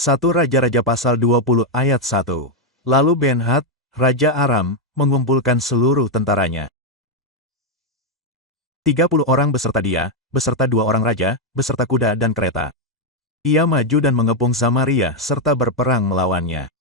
1 Raja-Raja pasal 20 ayat 1. Lalu Ben-Hadad, Raja Aram, mengumpulkan seluruh tentaranya. 30 orang beserta dia, beserta 2 orang raja, beserta kuda dan kereta. Ia maju dan mengepung Samaria serta berperang melawannya.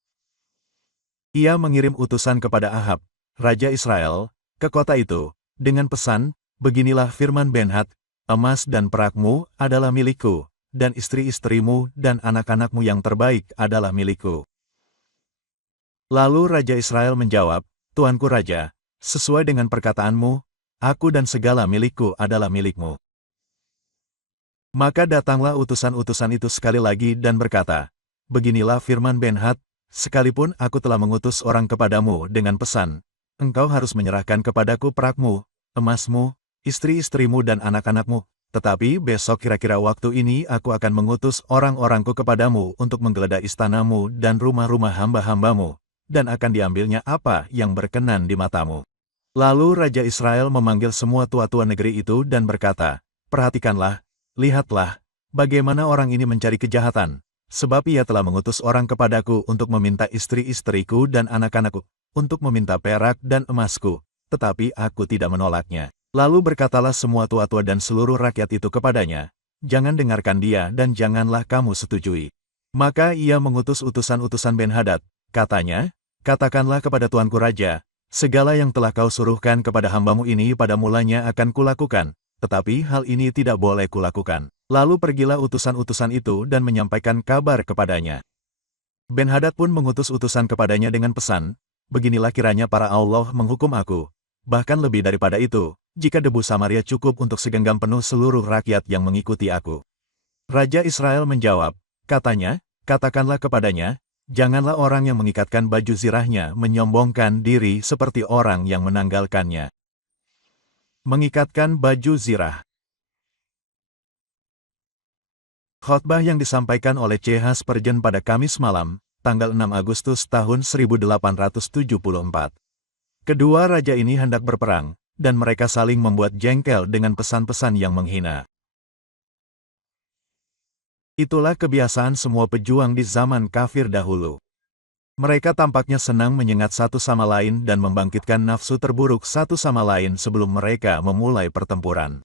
Ia mengirim utusan kepada Ahab, Raja Israel, ke kota itu, dengan pesan, "Beginilah firman Ben-Hadad, emas dan perakmu adalah milikku, dan istri-istrimu dan anak-anakmu yang terbaik adalah milikku." Lalu Raja Israel menjawab, "Tuanku Raja, sesuai dengan perkataanmu, aku dan segala milikku adalah milikmu." Maka datanglah utusan-utusan itu sekali lagi dan berkata, "Beginilah firman Ben-Hadad, sekalipun aku telah mengutus orang kepadamu dengan pesan, engkau harus menyerahkan kepadaku perakmu, emasmu, istri-istrimu dan anak-anakmu. Tetapi besok kira-kira waktu ini aku akan mengutus orang-orangku kepadamu untuk menggeledah istanamu dan rumah-rumah hamba-hambamu, dan akan diambilnya apa yang berkenan di matamu." Lalu Raja Israel memanggil semua tua-tua negeri itu dan berkata, "Perhatikanlah, lihatlah, bagaimana orang ini mencari kejahatan, sebab ia telah mengutus orang kepadaku untuk meminta istri-istriku dan anak-anakku, untuk meminta perak dan emasku, tetapi aku tidak menolaknya." Lalu berkatalah semua tua-tua dan seluruh rakyat itu kepadanya, "Jangan dengarkan dia dan janganlah kamu setujui." Maka ia mengutus utusan-utusan Ben-Hadad, katanya, "Katakanlah kepada tuanku raja, segala yang telah kau suruhkan kepada hambamu ini pada mulanya akan kulakukan, tetapi hal ini tidak boleh kulakukan." Lalu pergilah utusan-utusan itu dan menyampaikan kabar kepadanya. Ben-Hadad pun mengutus utusan kepadanya dengan pesan, "Beginilah kiranya para Allah menghukum aku, bahkan lebih daripada itu, jika debu Samaria cukup untuk segenggam penuh seluruh rakyat yang mengikuti aku." Raja Israel menjawab, katanya, "Katakanlah kepadanya, janganlah orang yang mengikatkan baju zirahnya menyombongkan diri seperti orang yang menanggalkannya." Mengikatkan baju zirah. Khotbah yang disampaikan oleh C.H. Spurgeon pada Kamis malam, tanggal 6 Agustus tahun 1874. Kedua raja ini hendak berperang, dan mereka saling membuat jengkel dengan pesan-pesan yang menghina. Itulah kebiasaan semua pejuang di zaman kafir dahulu. Mereka tampaknya senang menyengat satu sama lain dan membangkitkan nafsu terburuk satu sama lain sebelum mereka memulai pertempuran.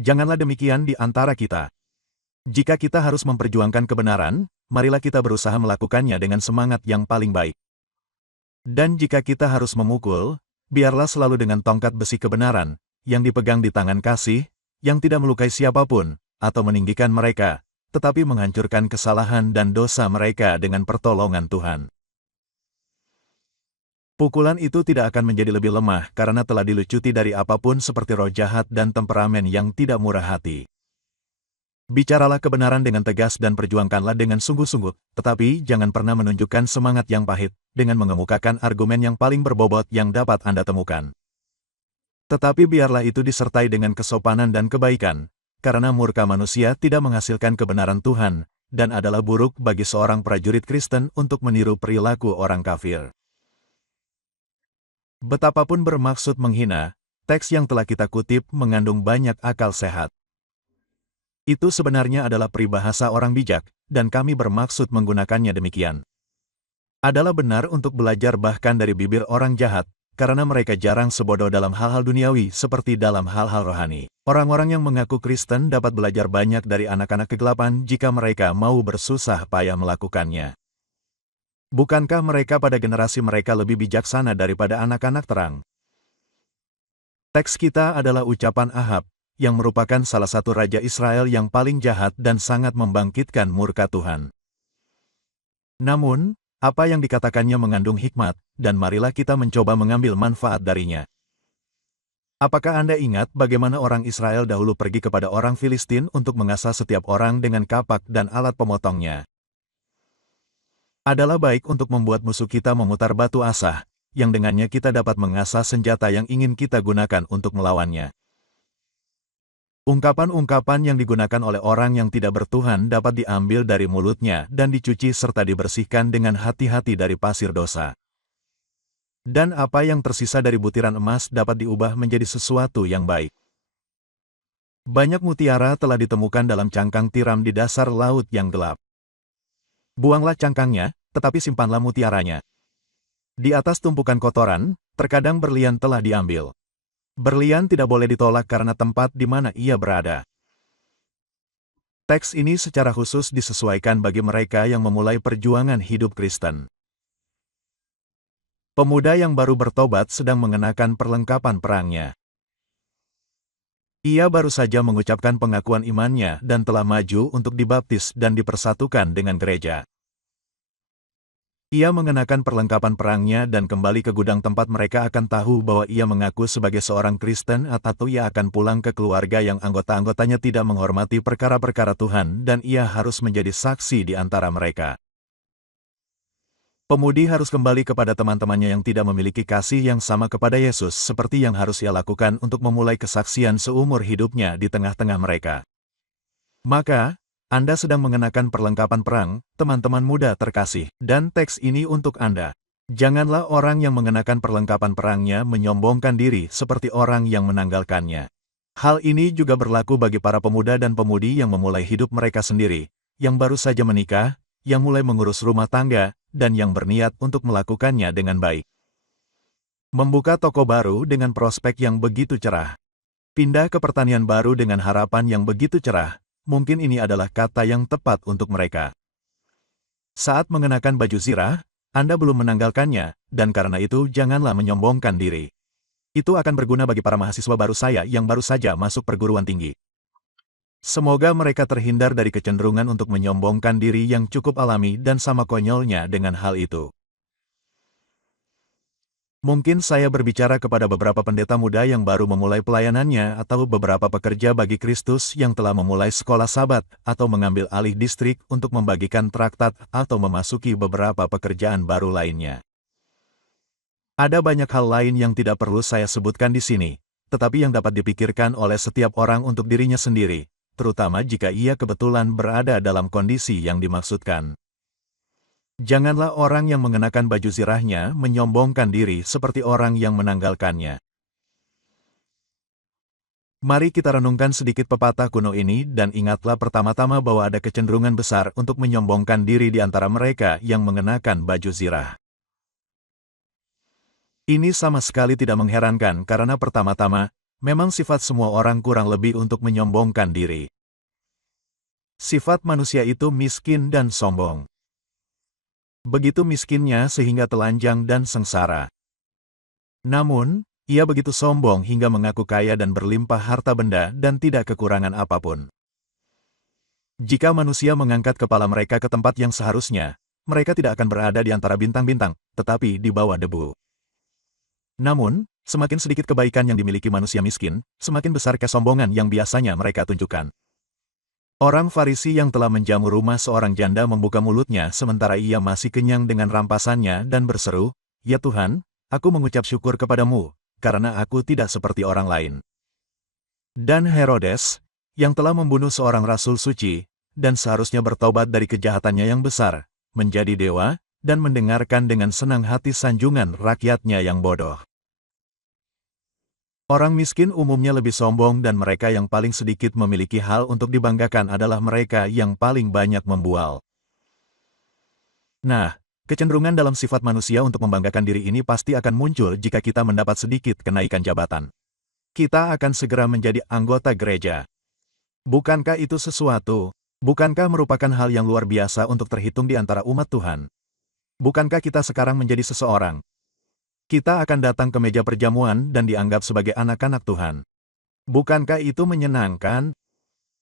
Janganlah demikian di antara kita. Jika kita harus memperjuangkan kebenaran, marilah kita berusaha melakukannya dengan semangat yang paling baik. Dan jika kita harus memukul, biarlah selalu dengan tongkat besi kebenaran, yang dipegang di tangan kasih, yang tidak melukai siapapun, atau meninggikan mereka, tetapi menghancurkan kesalahan dan dosa mereka dengan pertolongan Tuhan. Pukulan itu tidak akan menjadi lebih lemah karena telah dilucuti dari apapun seperti roh jahat dan temperamen yang tidak murah hati. Bicaralah kebenaran dengan tegas dan perjuangkanlah dengan sungguh-sungguh, tetapi jangan pernah menunjukkan semangat yang pahit, dengan mengemukakan argumen yang paling berbobot yang dapat Anda temukan. Tetapi biarlah itu disertai dengan kesopanan dan kebaikan, karena murka manusia tidak menghasilkan kebenaran Tuhan, dan adalah buruk bagi seorang prajurit Kristen untuk meniru perilaku orang kafir. Betapapun bermaksud menghina, teks yang telah kita kutip mengandung banyak akal sehat. Itu sebenarnya adalah peribahasa orang bijak, dan kami bermaksud menggunakannya demikian. Adalah benar untuk belajar bahkan dari bibir orang jahat, karena mereka jarang sebodoh dalam hal-hal duniawi seperti dalam hal-hal rohani. Orang-orang yang mengaku Kristen dapat belajar banyak dari anak-anak kegelapan jika mereka mau bersusah payah melakukannya. Bukankah mereka pada generasi mereka lebih bijaksana daripada anak-anak terang? Teks kita adalah ucapan Ahab, yang merupakan salah satu raja Israel yang paling jahat dan sangat membangkitkan murka Tuhan. Namun, apa yang dikatakannya mengandung hikmat, dan marilah kita mencoba mengambil manfaat darinya. Apakah Anda ingat bagaimana orang Israel dahulu pergi kepada orang Filistin untuk mengasah setiap orang dengan kapak dan alat pemotongnya? Adalah baik untuk membuat musuh kita memutar batu asah, yang dengannya kita dapat mengasah senjata yang ingin kita gunakan untuk melawannya. Ungkapan-ungkapan yang digunakan oleh orang yang tidak bertuhan dapat diambil dari mulutnya dan dicuci serta dibersihkan dengan hati-hati dari pasir dosa. Dan apa yang tersisa dari butiran emas dapat diubah menjadi sesuatu yang baik. Banyak mutiara telah ditemukan dalam cangkang tiram di dasar laut yang gelap. Buanglah cangkangnya, tetapi simpanlah mutiaranya. Di atas tumpukan kotoran, terkadang berlian telah diambil. Berlian tidak boleh ditolak karena tempat di mana ia berada. Teks ini secara khusus disesuaikan bagi mereka yang memulai perjuangan hidup Kristen. Pemuda yang baru bertobat sedang mengenakan perlengkapan perangnya. Ia baru saja mengucapkan pengakuan imannya dan telah maju untuk dibaptis dan dipersatukan dengan gereja. Ia mengenakan perlengkapan perangnya dan kembali ke gudang tempat mereka akan tahu bahwa ia mengaku sebagai seorang Kristen atau ia akan pulang ke keluarga yang anggota-anggotanya tidak menghormati perkara-perkara Tuhan dan ia harus menjadi saksi di antara mereka. Pemudi harus kembali kepada teman-temannya yang tidak memiliki kasih yang sama kepada Yesus seperti yang harus ia lakukan untuk memulai kesaksian seumur hidupnya di tengah-tengah mereka. Maka, Anda sedang mengenakan perlengkapan perang, teman-teman muda terkasih, dan teks ini untuk Anda. Janganlah orang yang mengenakan perlengkapan perangnya menyombongkan diri seperti orang yang menanggalkannya. Hal ini juga berlaku bagi para pemuda dan pemudi yang memulai hidup mereka sendiri, yang baru saja menikah, yang mulai mengurus rumah tangga, dan yang berniat untuk melakukannya dengan baik. Membuka toko baru dengan prospek yang begitu cerah. Pindah ke pertanian baru dengan harapan yang begitu cerah, mungkin ini adalah kata yang tepat untuk mereka. Saat mengenakan baju zirah, Anda belum menanggalkannya, dan karena itu janganlah menyombongkan diri. Itu akan berguna bagi para mahasiswa baru saya yang baru saja masuk perguruan tinggi. Semoga mereka terhindar dari kecenderungan untuk menyombongkan diri yang cukup alami dan sama konyolnya dengan hal itu. Mungkin saya berbicara kepada beberapa pendeta muda yang baru memulai pelayanannya atau beberapa pekerja bagi Kristus yang telah memulai sekolah Sabat atau mengambil alih distrik untuk membagikan traktat atau memasuki beberapa pekerjaan baru lainnya. Ada banyak hal lain yang tidak perlu saya sebutkan di sini, tetapi yang dapat dipikirkan oleh setiap orang untuk dirinya sendiri, terutama jika ia kebetulan berada dalam kondisi yang dimaksudkan. Janganlah orang yang mengenakan baju zirahnya menyombongkan diri seperti orang yang menanggalkannya. Mari kita renungkan sedikit pepatah kuno ini dan ingatlah pertama-tama bahwa ada kecenderungan besar untuk menyombongkan diri di antara mereka yang mengenakan baju zirah. Ini sama sekali tidak mengherankan karena pertama-tama, memang sifat semua orang kurang lebih untuk menyombongkan diri. Sifat manusia itu miskin dan sombong. Begitu miskinnya sehingga telanjang dan sengsara. Namun, ia begitu sombong hingga mengaku kaya dan berlimpah harta benda dan tidak kekurangan apapun. Jika manusia mengangkat kepala mereka ke tempat yang seharusnya, mereka tidak akan berada di antara bintang-bintang, tetapi di bawah debu. Namun, semakin sedikit kebaikan yang dimiliki manusia miskin, semakin besar kesombongan yang biasanya mereka tunjukkan. Orang Farisi yang telah menjamu rumah seorang janda membuka mulutnya sementara ia masih kenyang dengan rampasannya dan berseru, "Ya Tuhan, aku mengucap syukur kepadamu, karena aku tidak seperti orang lain." Dan Herodes, yang telah membunuh seorang rasul suci, dan seharusnya bertobat dari kejahatannya yang besar, menjadi dewa, dan mendengarkan dengan senang hati sanjungan rakyatnya yang bodoh. Orang miskin umumnya lebih sombong dan mereka yang paling sedikit memiliki hal untuk dibanggakan adalah mereka yang paling banyak membual. Nah, kecenderungan dalam sifat manusia untuk membanggakan diri ini pasti akan muncul jika kita mendapat sedikit kenaikan jabatan. Kita akan segera menjadi anggota gereja. Bukankah itu sesuatu? Bukankah merupakan hal yang luar biasa untuk terhitung di antara umat Tuhan? Bukankah kita sekarang menjadi seseorang? Kita akan datang ke meja perjamuan dan dianggap sebagai anak-anak Tuhan. Bukankah itu menyenangkan?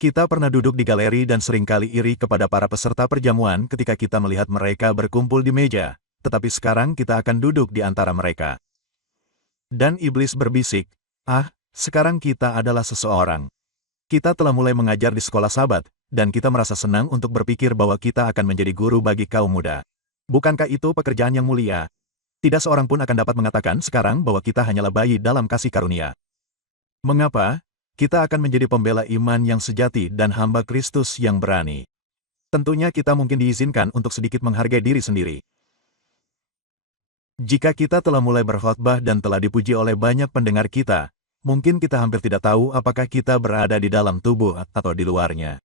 Kita pernah duduk di galeri dan seringkali iri kepada para peserta perjamuan ketika kita melihat mereka berkumpul di meja, tetapi sekarang kita akan duduk di antara mereka. Dan iblis berbisik, sekarang kita adalah seseorang. Kita telah mulai mengajar di sekolah Sabat, dan kita merasa senang untuk berpikir bahwa kita akan menjadi guru bagi kaum muda. Bukankah itu pekerjaan yang mulia? Tidak seorang pun akan dapat mengatakan sekarang bahwa kita hanyalah bayi dalam kasih karunia. Mengapa? Kita akan menjadi pembela iman yang sejati dan hamba Kristus yang berani. Tentunya kita mungkin diizinkan untuk sedikit menghargai diri sendiri. Jika kita telah mulai berkhotbah dan telah dipuji oleh banyak pendengar kita, mungkin kita hampir tidak tahu apakah kita berada di dalam tubuh atau di luarnya.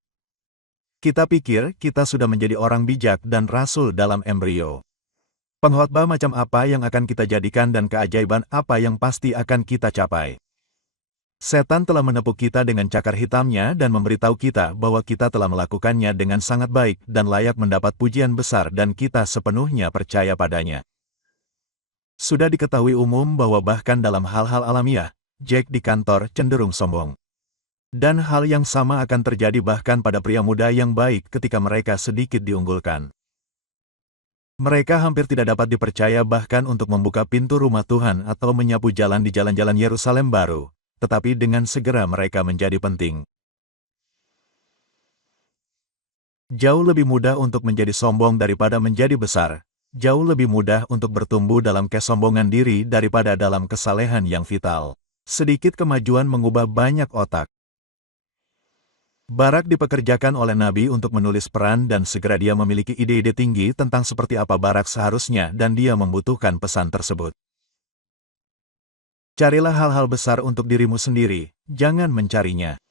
Kita pikir kita sudah menjadi orang bijak dan rasul dalam embrio. Pengkhotbah macam apa yang akan kita jadikan dan keajaiban apa yang pasti akan kita capai. Setan telah menepuk kita dengan cakar hitamnya dan memberitahu kita bahwa kita telah melakukannya dengan sangat baik dan layak mendapat pujian besar dan kita sepenuhnya percaya padanya. Sudah diketahui umum bahwa bahkan dalam hal-hal alamiah, Jack di kantor cenderung sombong. Dan hal yang sama akan terjadi bahkan pada pria muda yang baik ketika mereka sedikit diunggulkan. Mereka hampir tidak dapat dipercaya bahkan untuk membuka pintu rumah Tuhan atau menyapu jalan di jalan-jalan Yerusalem baru. Tetapi dengan segera mereka menjadi penting. Jauh lebih mudah untuk menjadi sombong daripada menjadi besar. Jauh lebih mudah untuk bertumbuh dalam kesombongan diri daripada dalam kesalehan yang vital. Sedikit kemajuan mengubah banyak otak. Barak dipekerjakan oleh Nabi untuk menulis peran dan segera dia memiliki ide-ide tinggi tentang seperti apa Barak seharusnya dan dia membutuhkan pesan tersebut. Carilah hal-hal besar untuk dirimu sendiri, jangan mencarinya.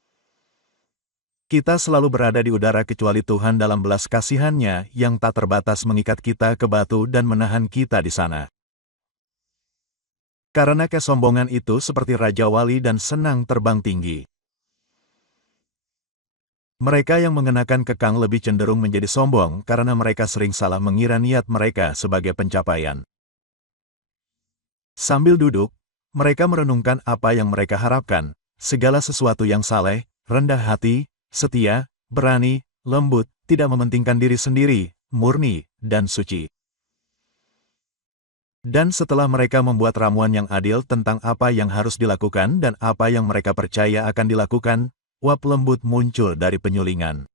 Kita selalu berada di udara kecuali Tuhan dalam belas kasihan-Nya yang tak terbatas mengikat kita ke batu dan menahan kita di sana. Karena kesombongan itu seperti Raja Wali dan senang terbang tinggi. Mereka yang mengenakan kekang lebih cenderung menjadi sombong karena mereka sering salah mengira niat mereka sebagai pencapaian. Sambil duduk, mereka merenungkan apa yang mereka harapkan, segala sesuatu yang saleh, rendah hati, setia, berani, lembut, tidak mementingkan diri sendiri, murni, dan suci. Dan setelah mereka membuat ramuan yang adil tentang apa yang harus dilakukan dan apa yang mereka percaya akan dilakukan, uap lembut muncul dari penyulingan.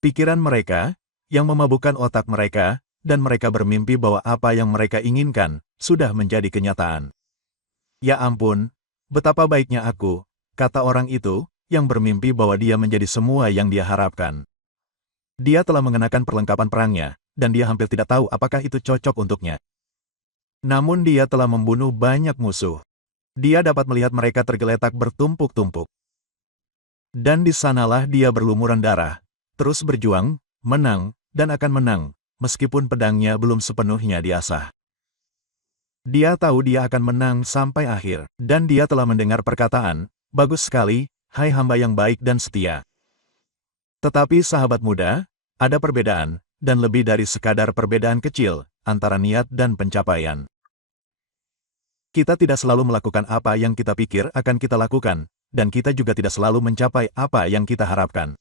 Pikiran mereka, yang memabukkan otak mereka, dan mereka bermimpi bahwa apa yang mereka inginkan, sudah menjadi kenyataan. Ya ampun, betapa baiknya aku, kata orang itu, yang bermimpi bahwa dia menjadi semua yang dia harapkan. Dia telah mengenakan perlengkapan perangnya, dan dia hampir tidak tahu apakah itu cocok untuknya. Namun dia telah membunuh banyak musuh. Dia dapat melihat mereka tergeletak bertumpuk-tumpuk. Dan di sanalah dia berlumuran darah, terus berjuang, menang, dan akan menang, meskipun pedangnya belum sepenuhnya diasah. Dia tahu dia akan menang sampai akhir, dan dia telah mendengar perkataan, bagus sekali, hai hamba yang baik dan setia. Tetapi sahabat muda, ada perbedaan, dan lebih dari sekadar perbedaan kecil, antara niat dan pencapaian. Kita tidak selalu melakukan apa yang kita pikir akan kita lakukan, dan kita juga tidak selalu mencapai apa yang kita harapkan.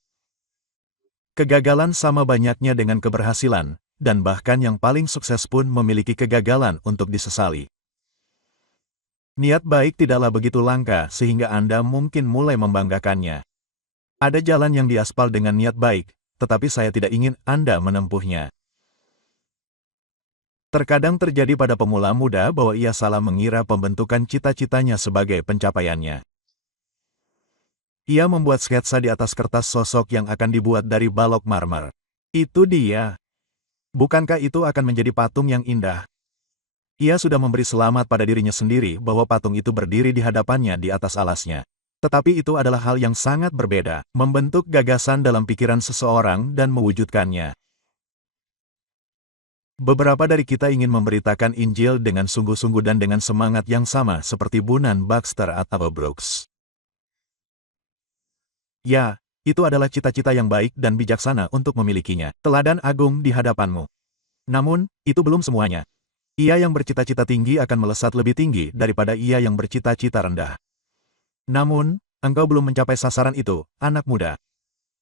Kegagalan sama banyaknya dengan keberhasilan, dan bahkan yang paling sukses pun memiliki kegagalan untuk disesali. Niat baik tidaklah begitu langka sehingga Anda mungkin mulai membanggakannya. Ada jalan yang diaspal dengan niat baik, tetapi saya tidak ingin Anda menempuhnya. Terkadang terjadi pada pemula muda bahwa ia salah mengira pembentukan cita-citanya sebagai pencapaiannya. Ia membuat sketsa di atas kertas sosok yang akan dibuat dari balok marmer. Itu dia. Bukankah itu akan menjadi patung yang indah? Ia sudah memberi selamat pada dirinya sendiri bahwa patung itu berdiri di hadapannya di atas alasnya. Tetapi itu adalah hal yang sangat berbeda, membentuk gagasan dalam pikiran seseorang dan mewujudkannya. Beberapa dari kita ingin memberitakan Injil dengan sungguh-sungguh dan dengan semangat yang sama seperti Bunan Baxter atau Brooks. Ya, itu adalah cita-cita yang baik dan bijaksana untuk memilikinya. Teladan agung di hadapanmu. Namun, itu belum semuanya. Ia yang bercita-cita tinggi akan melesat lebih tinggi daripada ia yang bercita-cita rendah. Namun, engkau belum mencapai sasaran itu, anak muda.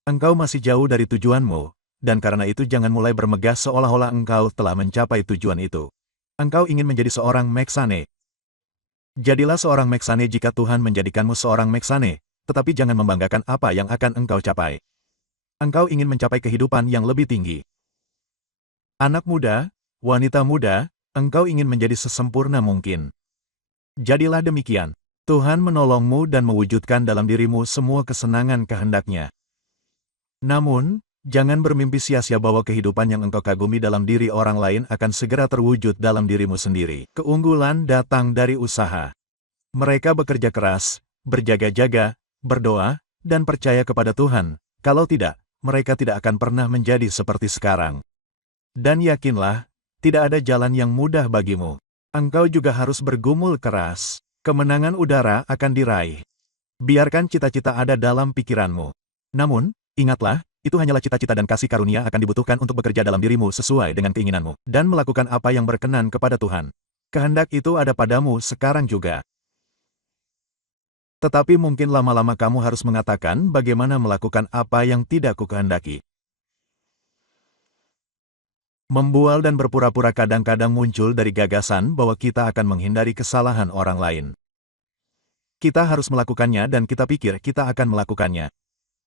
Engkau masih jauh dari tujuanmu, dan karena itu jangan mulai bermegah seolah-olah engkau telah mencapai tujuan itu. Engkau ingin menjadi seorang meksane. Jadilah seorang meksane jika Tuhan menjadikanmu seorang meksane, tetapi jangan membanggakan apa yang akan engkau capai. Engkau ingin mencapai kehidupan yang lebih tinggi. Anak muda, wanita muda, engkau ingin menjadi sesempurna mungkin. Jadilah demikian. Tuhan menolongmu dan mewujudkan dalam dirimu semua kesenangan kehendak-Nya. Namun, jangan bermimpi sia-sia bahwa kehidupan yang engkau kagumi dalam diri orang lain akan segera terwujud dalam dirimu sendiri. Keunggulan datang dari usaha. Mereka bekerja keras, berjaga-jaga, berdoa, dan percaya kepada Tuhan. Kalau tidak, mereka tidak akan pernah menjadi seperti sekarang. Dan yakinlah, tidak ada jalan yang mudah bagimu. Engkau juga harus bergumul keras. Kemenangan udara akan diraih. Biarkan cita-cita ada dalam pikiranmu. Namun, ingatlah, itu hanyalah cita-cita dan kasih karunia akan dibutuhkan untuk bekerja dalam dirimu sesuai dengan keinginanmu, dan melakukan apa yang berkenan kepada Tuhan. Kehendak itu ada padamu sekarang juga. Tetapi mungkin lama-lama kamu harus mengatakan bagaimana melakukan apa yang tidak kukehendaki. Membual dan berpura-pura kadang-kadang muncul dari gagasan bahwa kita akan menghindari kesalahan orang lain. Kita harus melakukannya dan kita pikir kita akan melakukannya.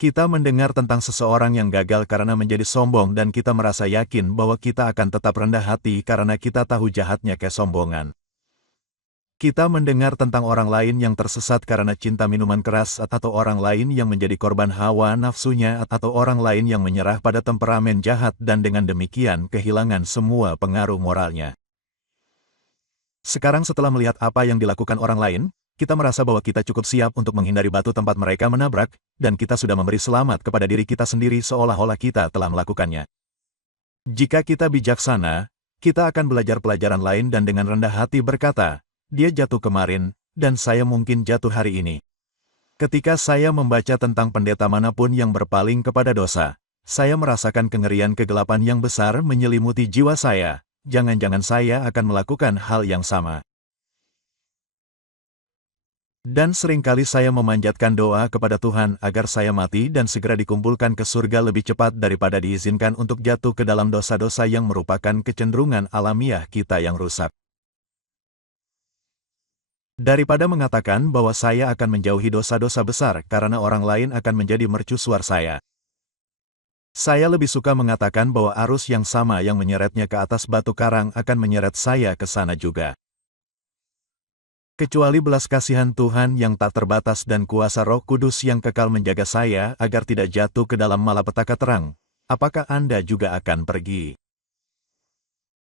Kita mendengar tentang seseorang yang gagal karena menjadi sombong dan kita merasa yakin bahwa kita akan tetap rendah hati karena kita tahu jahatnya kesombongan. Kita mendengar tentang orang lain yang tersesat karena cinta minuman keras atau orang lain yang menjadi korban hawa nafsunya atau orang lain yang menyerah pada temperamen jahat dan dengan demikian kehilangan semua pengaruh moralnya. Sekarang setelah melihat apa yang dilakukan orang lain, kita merasa bahwa kita cukup siap untuk menghindari batu tempat mereka menabrak, dan kita sudah memberi selamat kepada diri kita sendiri seolah-olah kita telah melakukannya. Jika kita bijaksana, kita akan belajar pelajaran lain dan dengan rendah hati berkata, dia jatuh kemarin, dan saya mungkin jatuh hari ini. Ketika saya membaca tentang pendeta manapun yang berpaling kepada dosa, saya merasakan kengerian kegelapan yang besar menyelimuti jiwa saya. Jangan-jangan saya akan melakukan hal yang sama. Dan seringkali saya memanjatkan doa kepada Tuhan agar saya mati dan segera dikumpulkan ke surga lebih cepat daripada diizinkan untuk jatuh ke dalam dosa-dosa yang merupakan kecenderungan alamiah kita yang rusak. Daripada mengatakan bahwa saya akan menjauhi dosa-dosa besar karena orang lain akan menjadi mercusuar saya. Saya lebih suka mengatakan bahwa arus yang sama yang menyeretnya ke atas batu karang akan menyeret saya ke sana juga. Kecuali belas kasihan Tuhan yang tak terbatas dan kuasa Roh Kudus yang kekal menjaga saya agar tidak jatuh ke dalam malapetaka terang, apakah Anda juga akan pergi?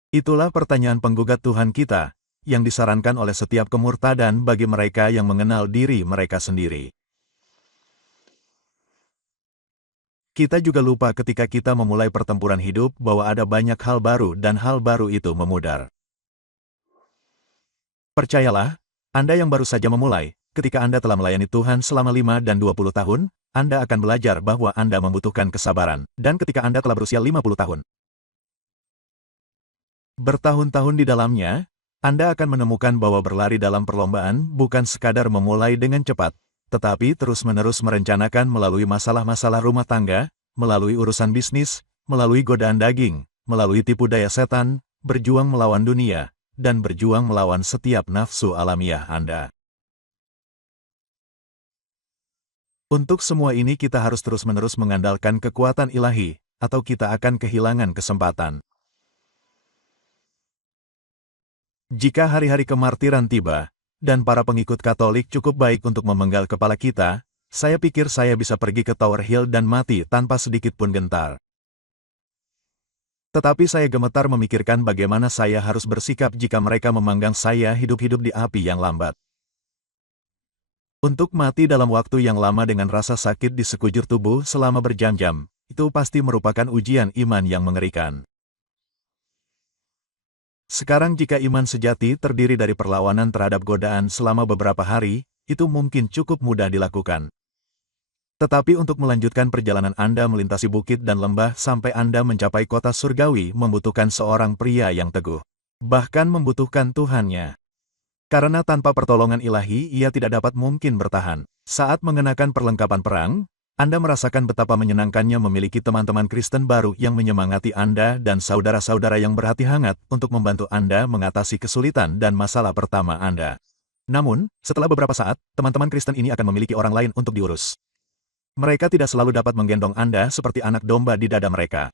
Itulah pertanyaan penggugat Tuhan kita, yang disarankan oleh setiap kemurtadan bagi mereka yang mengenal diri mereka sendiri. Kita juga lupa ketika kita memulai pertempuran hidup bahwa ada banyak hal baru dan hal baru itu memudar. Percayalah, Anda yang baru saja memulai, ketika Anda telah melayani Tuhan selama 5 dan 20 tahun, Anda akan belajar bahwa Anda membutuhkan kesabaran, dan ketika Anda telah berusia 50 tahun, bertahun-tahun di dalamnya, Anda akan menemukan bahwa berlari dalam perlombaan bukan sekadar memulai dengan cepat, tetapi terus-menerus merencanakan melalui masalah-masalah rumah tangga, melalui urusan bisnis, melalui godaan daging, melalui tipu daya setan, berjuang melawan dunia, dan berjuang melawan setiap nafsu alamiah Anda. Untuk semua ini kita harus terus-menerus mengandalkan kekuatan ilahi, atau kita akan kehilangan kesempatan. Jika hari-hari kemartiran tiba, dan para pengikut Katolik cukup baik untuk memenggal kepala kita, saya pikir saya bisa pergi ke Tower Hill dan mati tanpa sedikit pun gentar. Tetapi saya gemetar memikirkan bagaimana saya harus bersikap jika mereka memanggang saya hidup-hidup di api yang lambat. Untuk mati dalam waktu yang lama dengan rasa sakit di sekujur tubuh selama berjam-jam, itu pasti merupakan ujian iman yang mengerikan. Sekarang jika iman sejati terdiri dari perlawanan terhadap godaan selama beberapa hari, itu mungkin cukup mudah dilakukan. Tetapi untuk melanjutkan perjalanan Anda melintasi bukit dan lembah sampai Anda mencapai kota surgawi membutuhkan seorang pria yang teguh. Bahkan membutuhkan Tuhannya. Karena tanpa pertolongan ilahi ia tidak dapat mungkin bertahan. Saat mengenakan perlengkapan perang, Anda merasakan betapa menyenangkannya memiliki teman-teman Kristen baru yang menyemangati Anda dan saudara-saudara yang berhati hangat untuk membantu Anda mengatasi kesulitan dan masalah pertama Anda. Namun, setelah beberapa saat, teman-teman Kristen ini akan memiliki orang lain untuk diurus. Mereka tidak selalu dapat menggendong Anda seperti anak domba di dada mereka.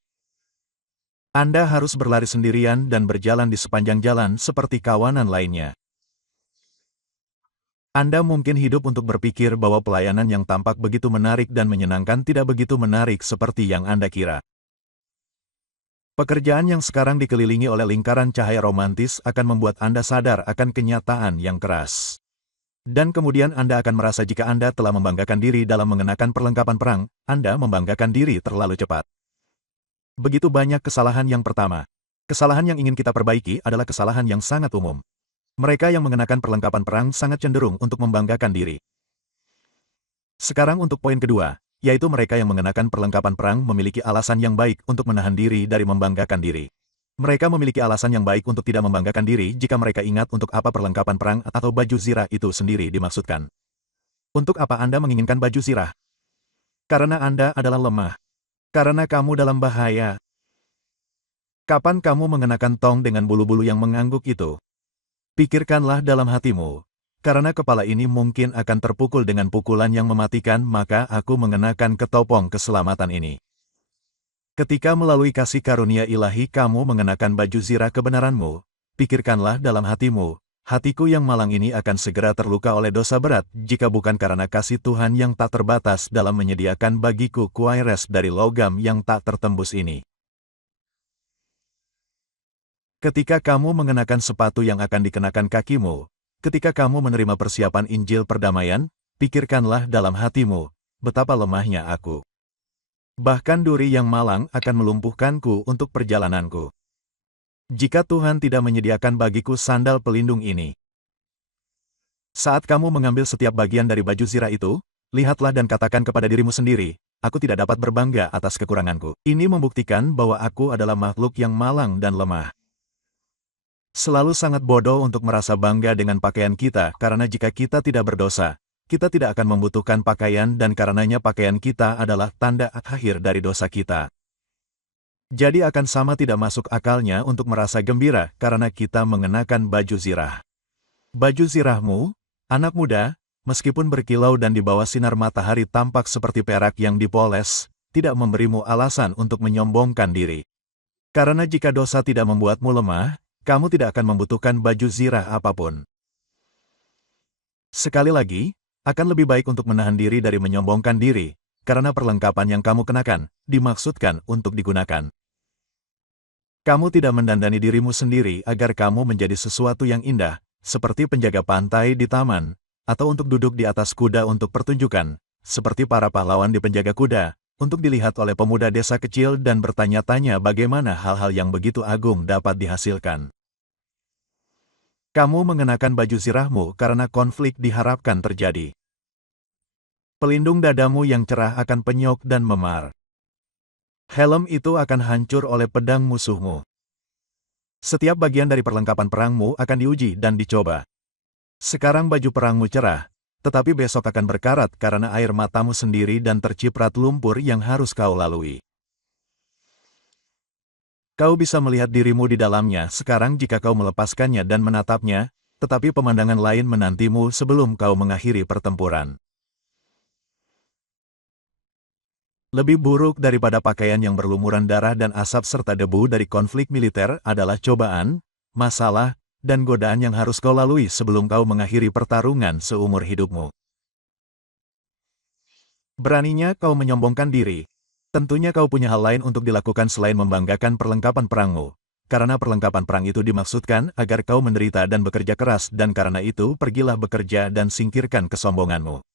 Anda harus berlari sendirian dan berjalan di sepanjang jalan seperti kawanan lainnya. Anda mungkin hidup untuk berpikir bahwa pelayanan yang tampak begitu menarik dan menyenangkan tidak begitu menarik seperti yang Anda kira. Pekerjaan yang sekarang dikelilingi oleh lingkaran cahaya romantis akan membuat Anda sadar akan kenyataan yang keras. Dan kemudian Anda akan merasa jika Anda telah membanggakan diri dalam mengenakan perlengkapan perang, Anda membanggakan diri terlalu cepat. Begitu banyak kesalahan yang pertama. Kesalahan yang ingin kita perbaiki adalah kesalahan yang sangat umum. Mereka yang mengenakan perlengkapan perang sangat cenderung untuk membanggakan diri. Sekarang untuk poin kedua, yaitu mereka yang mengenakan perlengkapan perang memiliki alasan yang baik untuk menahan diri dari membanggakan diri. Mereka memiliki alasan yang baik untuk tidak membanggakan diri jika mereka ingat untuk apa perlengkapan perang atau baju zirah itu sendiri dimaksudkan. Untuk apa Anda menginginkan baju zirah? Karena Anda adalah lemah. Karena kamu dalam bahaya. Kapan kamu mengenakan tong dengan bulu-bulu yang mengangguk itu? Pikirkanlah dalam hatimu. Karena kepala ini mungkin akan terpukul dengan pukulan yang mematikan, maka aku mengenakan ketopong keselamatan ini. Ketika melalui kasih karunia ilahi kamu mengenakan baju zirah kebenaranmu, pikirkanlah dalam hatimu, hatiku yang malang ini akan segera terluka oleh dosa berat jika bukan karena kasih Tuhan yang tak terbatas dalam menyediakan bagiku kuaires dari logam yang tak tertembus ini. Ketika kamu mengenakan sepatu yang akan dikenakan kakimu, ketika kamu menerima persiapan Injil perdamaian, pikirkanlah dalam hatimu, betapa lemahnya aku. Bahkan duri yang malang akan melumpuhkanku untuk perjalananku. Jika Tuhan tidak menyediakan bagiku sandal pelindung ini. Saat kamu mengambil setiap bagian dari baju zirah itu, lihatlah dan katakan kepada dirimu sendiri, aku tidak dapat berbangga atas kekuranganku. Ini membuktikan bahwa aku adalah makhluk yang malang dan lemah. Selalu sangat bodoh untuk merasa bangga dengan pakaian kita, karena jika kita tidak berdosa, kita tidak akan membutuhkan pakaian dan karenanya pakaian kita adalah tanda akhir dari dosa kita. Jadi akan sama tidak masuk akalnya untuk merasa gembira karena kita mengenakan baju zirah. Baju zirahmu, anak muda, meskipun berkilau dan di bawah sinar matahari tampak seperti perak yang dipoles, tidak memberimu alasan untuk menyombongkan diri. Karena jika dosa tidak membuatmu lemah, kamu tidak akan membutuhkan baju zirah apapun. Sekali lagi, akan lebih baik untuk menahan diri dari menyombongkan diri, karena perlengkapan yang kamu kenakan, dimaksudkan untuk digunakan. Kamu tidak mendandani dirimu sendiri agar kamu menjadi sesuatu yang indah, seperti penjaga pantai di taman, atau untuk duduk di atas kuda untuk pertunjukan, seperti para pahlawan di penjaga kuda, untuk dilihat oleh pemuda desa kecil dan bertanya-tanya bagaimana hal-hal yang begitu agung dapat dihasilkan. Kamu mengenakan baju zirahmu karena konflik diharapkan terjadi. Pelindung dadamu yang cerah akan penyok dan memar. Helm itu akan hancur oleh pedang musuhmu. Setiap bagian dari perlengkapan perangmu akan diuji dan dicoba. Sekarang baju perangmu cerah, tetapi besok akan berkarat karena air matamu sendiri dan terciprat lumpur yang harus kau lalui. Kau bisa melihat dirimu di dalamnya sekarang jika kau melepaskannya dan menatapnya, tetapi pemandangan lain menantimu sebelum kau mengakhiri pertempuran. Lebih buruk daripada pakaian yang berlumuran darah dan asap serta debu dari konflik militer adalah cobaan, masalah, dan godaan yang harus kau lalui sebelum kau mengakhiri pertarungan seumur hidupmu. Beraninya kau menyombongkan diri. Tentunya kau punya hal lain untuk dilakukan selain membanggakan perlengkapan perangmu. Karena perlengkapan perang itu dimaksudkan agar kau menderita dan bekerja keras dan karena itu pergilah bekerja dan singkirkan kesombonganmu.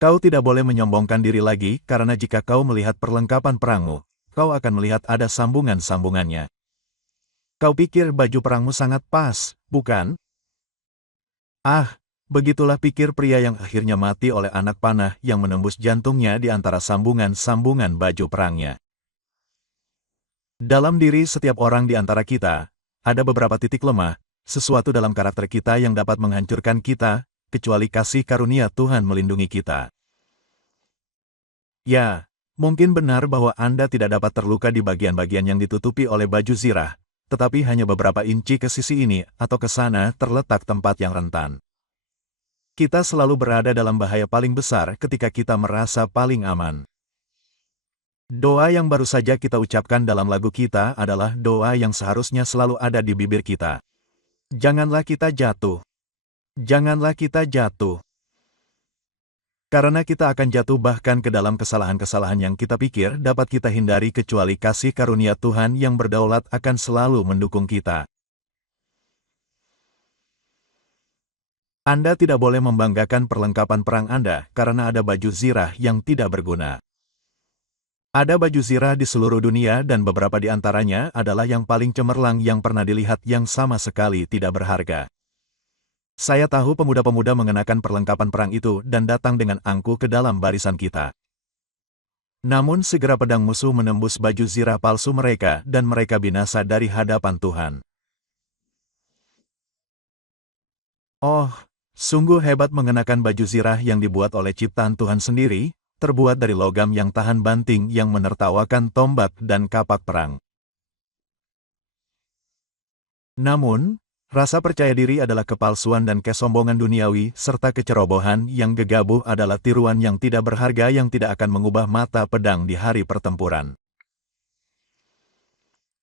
Kau tidak boleh menyombongkan diri lagi karena jika kau melihat perlengkapan perangmu, kau akan melihat ada sambungan-sambungannya. Kau pikir baju perangmu sangat pas, bukan? Ah! Begitulah pikir pria yang akhirnya mati oleh anak panah yang menembus jantungnya di antara sambungan-sambungan baju perangnya. Dalam diri setiap orang di antara kita, ada beberapa titik lemah, sesuatu dalam karakter kita yang dapat menghancurkan kita, kecuali kasih karunia Tuhan melindungi kita. Ya, mungkin benar bahwa Anda tidak dapat terluka di bagian-bagian yang ditutupi oleh baju zirah, tetapi hanya beberapa inci ke sisi ini atau ke sana terletak tempat yang rentan. Kita selalu berada dalam bahaya paling besar ketika kita merasa paling aman. Doa yang baru saja kita ucapkan dalam lagu kita adalah doa yang seharusnya selalu ada di bibir kita. Janganlah kita jatuh. Janganlah kita jatuh. Karena kita akan jatuh bahkan ke dalam kesalahan-kesalahan yang kita pikir dapat kita hindari kecuali kasih karunia Tuhan yang berdaulat akan selalu mendukung kita. Anda tidak boleh membanggakan perlengkapan perang Anda karena ada baju zirah yang tidak berguna. Ada baju zirah di seluruh dunia dan beberapa di antaranya adalah yang paling cemerlang yang pernah dilihat yang sama sekali tidak berharga. Saya tahu pemuda-pemuda mengenakan perlengkapan perang itu dan datang dengan angkuh ke dalam barisan kita. Namun segera pedang musuh menembus baju zirah palsu mereka dan mereka binasa dari hadapan Tuhan. Oh, sungguh hebat mengenakan baju zirah yang dibuat oleh ciptaan Tuhan sendiri, terbuat dari logam yang tahan banting yang menertawakan tombak dan kapak perang. Namun, rasa percaya diri adalah kepalsuan dan kesombongan duniawi, serta kecerobohan yang gegabah adalah tiruan yang tidak berharga yang tidak akan mengubah mata pedang di hari pertempuran.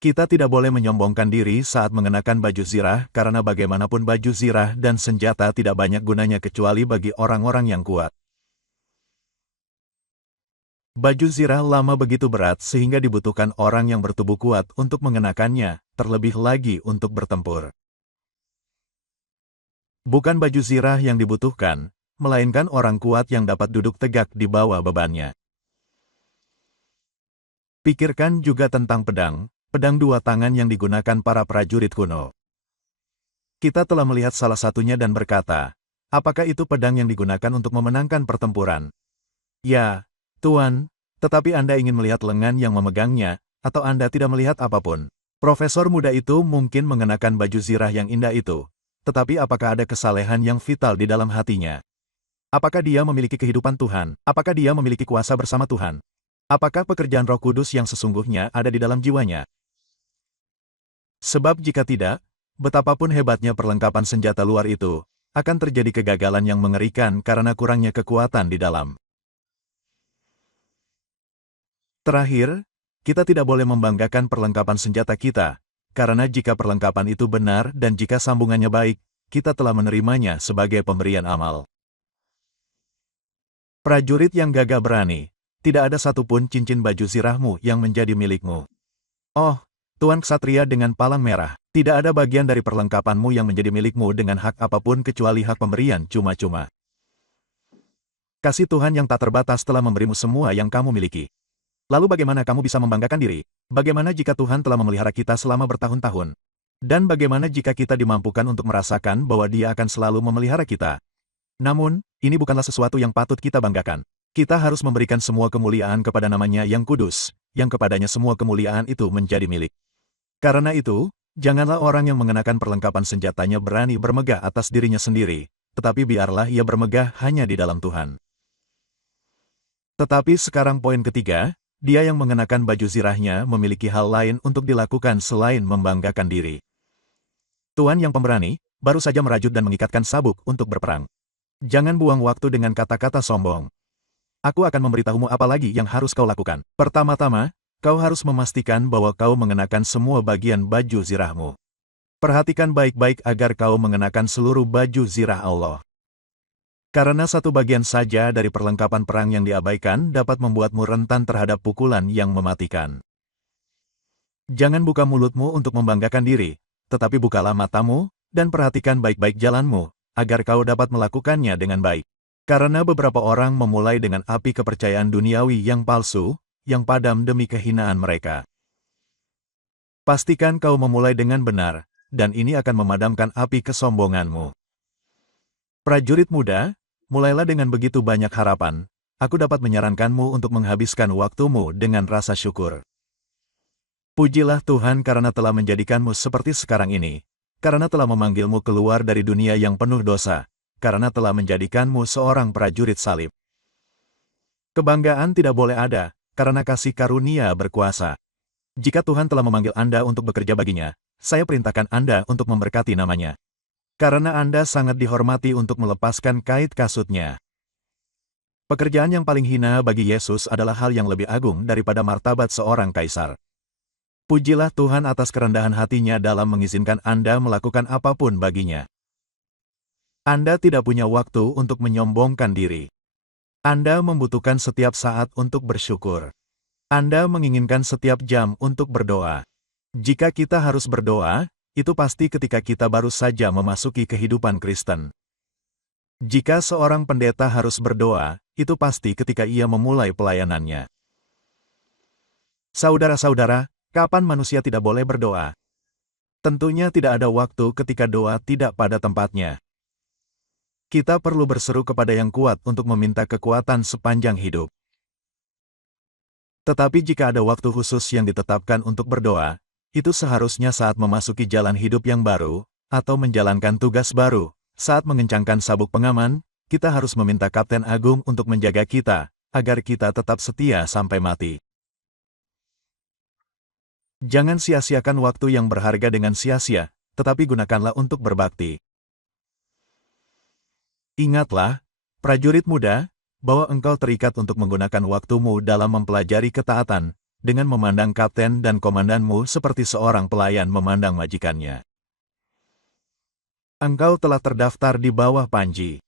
Kita tidak boleh menyombongkan diri saat mengenakan baju zirah karena bagaimanapun baju zirah dan senjata tidak banyak gunanya kecuali bagi orang-orang yang kuat. Baju zirah lama begitu berat sehingga dibutuhkan orang yang bertubuh kuat untuk mengenakannya, terlebih lagi untuk bertempur. Bukan baju zirah yang dibutuhkan, melainkan orang kuat yang dapat duduk tegak di bawah bebannya. Pikirkan juga tentang pedang dua tangan yang digunakan para prajurit kuno. Kita telah melihat salah satunya dan berkata, apakah itu pedang yang digunakan untuk memenangkan pertempuran? Ya, Tuan, tetapi Anda ingin melihat lengan yang memegangnya, atau Anda tidak melihat apapun. Profesor muda itu mungkin mengenakan baju zirah yang indah itu, tetapi apakah ada kesalehan yang vital di dalam hatinya? Apakah dia memiliki kehidupan Tuhan? Apakah dia memiliki kuasa bersama Tuhan? Apakah pekerjaan Roh Kudus yang sesungguhnya ada di dalam jiwanya? Sebab jika tidak, betapapun hebatnya perlengkapan senjata luar itu, akan terjadi kegagalan yang mengerikan karena kurangnya kekuatan di dalam. Terakhir, kita tidak boleh membanggakan perlengkapan senjata kita, karena jika perlengkapan itu benar dan jika sambungannya baik, kita telah menerimanya sebagai pemberian amal. Prajurit yang gagah berani, tidak ada satupun cincin baju zirahmu yang menjadi milikmu. Oh, Tuan Ksatria dengan palang merah, tidak ada bagian dari perlengkapanmu yang menjadi milikmu dengan hak apapun kecuali hak pemberian cuma-cuma. Kasih Tuhan yang tak terbatas telah memberimu semua yang kamu miliki. Lalu bagaimana kamu bisa membanggakan diri? Bagaimana jika Tuhan telah memelihara kita selama bertahun-tahun? Dan bagaimana jika kita dimampukan untuk merasakan bahwa Dia akan selalu memelihara kita? Namun, ini bukanlah sesuatu yang patut kita banggakan. Kita harus memberikan semua kemuliaan kepada namanya yang kudus, yang kepadanya semua kemuliaan itu menjadi milik. Karena itu, janganlah orang yang mengenakan perlengkapan senjatanya berani bermegah atas dirinya sendiri, tetapi biarlah ia bermegah hanya di dalam Tuhan. Tetapi sekarang poin ketiga, dia yang mengenakan baju zirahnya memiliki hal lain untuk dilakukan selain membanggakan diri. Tuan yang pemberani, baru saja merajut dan mengikatkan sabuk untuk berperang. Jangan buang waktu dengan kata-kata sombong. Aku akan memberitahumu apa lagi yang harus kau lakukan. Pertama-tama, kau harus memastikan bahwa kau mengenakan semua bagian baju zirahmu. Perhatikan baik-baik agar kau mengenakan seluruh baju zirah Allah. Karena satu bagian saja dari perlengkapan perang yang diabaikan dapat membuatmu rentan terhadap pukulan yang mematikan. Jangan buka mulutmu untuk membanggakan diri, tetapi bukalah matamu, dan perhatikan baik-baik jalanmu, agar kau dapat melakukannya dengan baik. Karena beberapa orang memulai dengan api kepercayaan duniawi yang palsu, yang padam demi kehinaan mereka. Pastikan kau memulai dengan benar, dan ini akan memadamkan api kesombonganmu. Prajurit muda, mulailah dengan begitu banyak harapan, aku dapat menyarankanmu untuk menghabiskan waktumu dengan rasa syukur. Pujilah Tuhan karena telah menjadikanmu seperti sekarang ini, karena telah memanggilmu keluar dari dunia yang penuh dosa, karena telah menjadikanmu seorang prajurit salib. Kebanggaan tidak boleh ada, karena kasih karunia berkuasa. Jika Tuhan telah memanggil Anda untuk bekerja baginya, saya perintahkan Anda untuk memberkati namanya. Karena Anda sangat dihormati untuk melepaskan kait kasutnya. Pekerjaan yang paling hina bagi Yesus adalah hal yang lebih agung daripada martabat seorang kaisar. Pujilah Tuhan atas kerendahan hatinya dalam mengizinkan Anda melakukan apapun baginya. Anda tidak punya waktu untuk menyombongkan diri. Anda membutuhkan setiap saat untuk bersyukur. Anda menginginkan setiap jam untuk berdoa. Jika kita harus berdoa, itu pasti ketika kita baru saja memasuki kehidupan Kristen. Jika seorang pendeta harus berdoa, itu pasti ketika ia memulai pelayanannya. Saudara-saudara, kapan manusia tidak boleh berdoa? Tentunya tidak ada waktu ketika doa tidak pada tempatnya. Kita perlu berseru kepada Yang Kuat untuk meminta kekuatan sepanjang hidup. Tetapi jika ada waktu khusus yang ditetapkan untuk berdoa, itu seharusnya saat memasuki jalan hidup yang baru, atau menjalankan tugas baru. Saat mengencangkan sabuk pengaman, kita harus meminta Kapten Agung untuk menjaga kita, agar kita tetap setia sampai mati. Jangan sia-siakan waktu yang berharga dengan sia-sia, tetapi gunakanlah untuk berbakti. Ingatlah, prajurit muda, bahwa engkau terikat untuk menggunakan waktumu dalam mempelajari ketaatan, dengan memandang kapten dan komandanmu seperti seorang pelayan memandang majikannya. Engkau telah terdaftar di bawah panji.